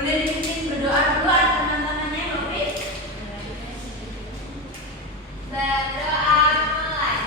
Boleh dipimpin berdoa dulu teman-temannya, Novi. Berdoa mulai.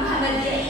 Muhammadiyah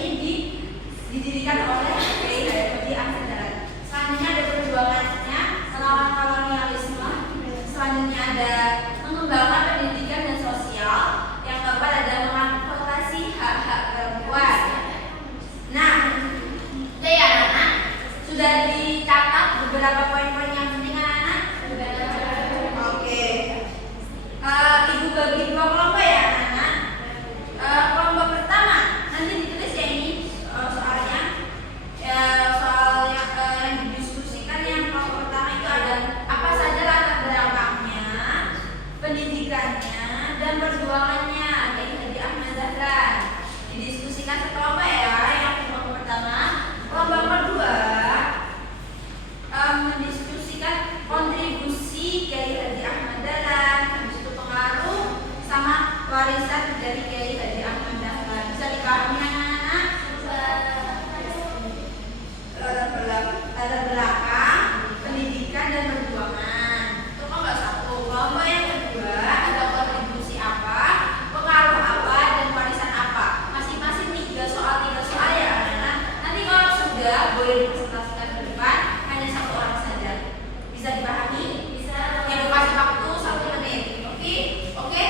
boleh dipresentasikan ke depan hanya satu orang saja. Bisa dipahami? Bisa. Yang dikasih waktu 1 menit. Oke? Oke?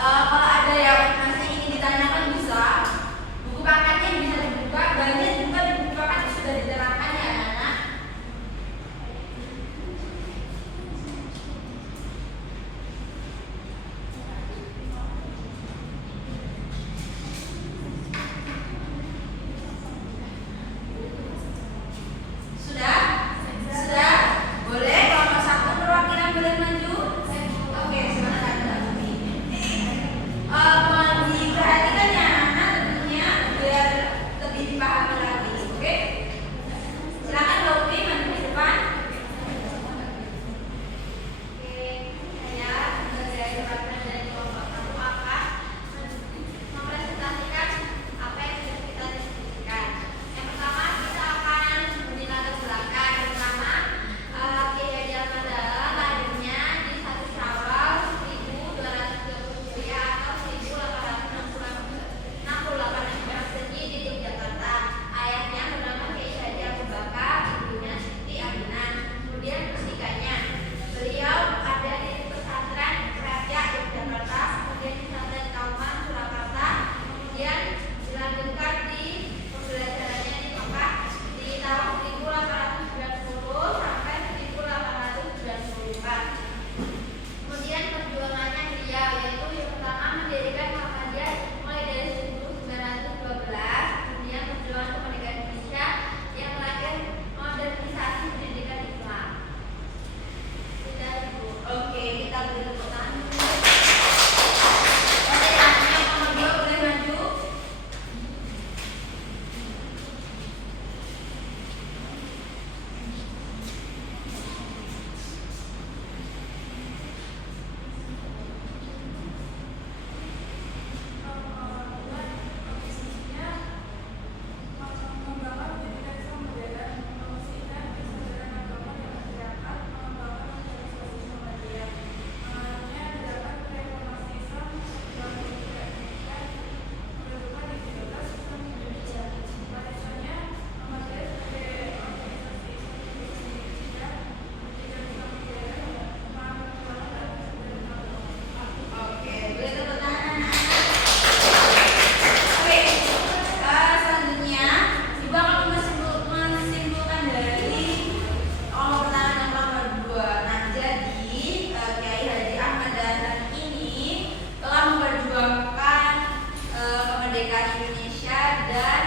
Kalau ada yang masih ingin ditanyakan bisa. Buku paketnya bisa dibuka, banyak juga di buku paket sudah diterangkan ya anak-anak. Sudah? Sudah? Boleh? Kelompok 1 perwakilan boleh maju? Oke, silakan Mbak Umi. Mohon diperhatikan ya anak-anak tentunya biar lebih dipahami lagi. Oke? Silakan Mbak Umi maju di depan. Oke, saya sebagai perwakilan dari kelompok 1 akan mempresentasikan apa yang sudah kita diskusikan. Yang pertama kita akan berbagi latar belakang. Yang pertama, Kiai Haji Ahmad Dahlan lahirnya di 1 Syawal 1230 Hijriah atau 1868 Masehi di Yogyakarta. Ayahnya bernama Kiai Haji Abu Bakar, ibunya Siti Aminah. Kemudian ketiganya, beliau ada di pesantren Raja Yogyakarta, kemudian di pesantren Kauman Surakarta, kemudian dilanjutkan di pembelajarannya di Mekah di tahun 1890 sampai 1894. Kemudian perjuangannya beliau yaitu yang pertama mendirikan Muhammadiyah mulai dari 1912, kemudian perjuangan kemerdekaan Indonesia, yang terakhir modernisasi pendidikan Islam. Sudah Ibu. Oke, kita beri tepuk tangan. Oke, yang nomor 2 boleh maju. Oke, boleh tepuk tangan anak-anak. Oke, selanjutnya Ibu akan menyimpulkan dari kelompok pertama dan kelompok 2. Nah, jadi Kiai Haji Ahmad Dahlan ini telah memperjuangkan kemerdekaan Indonesia dan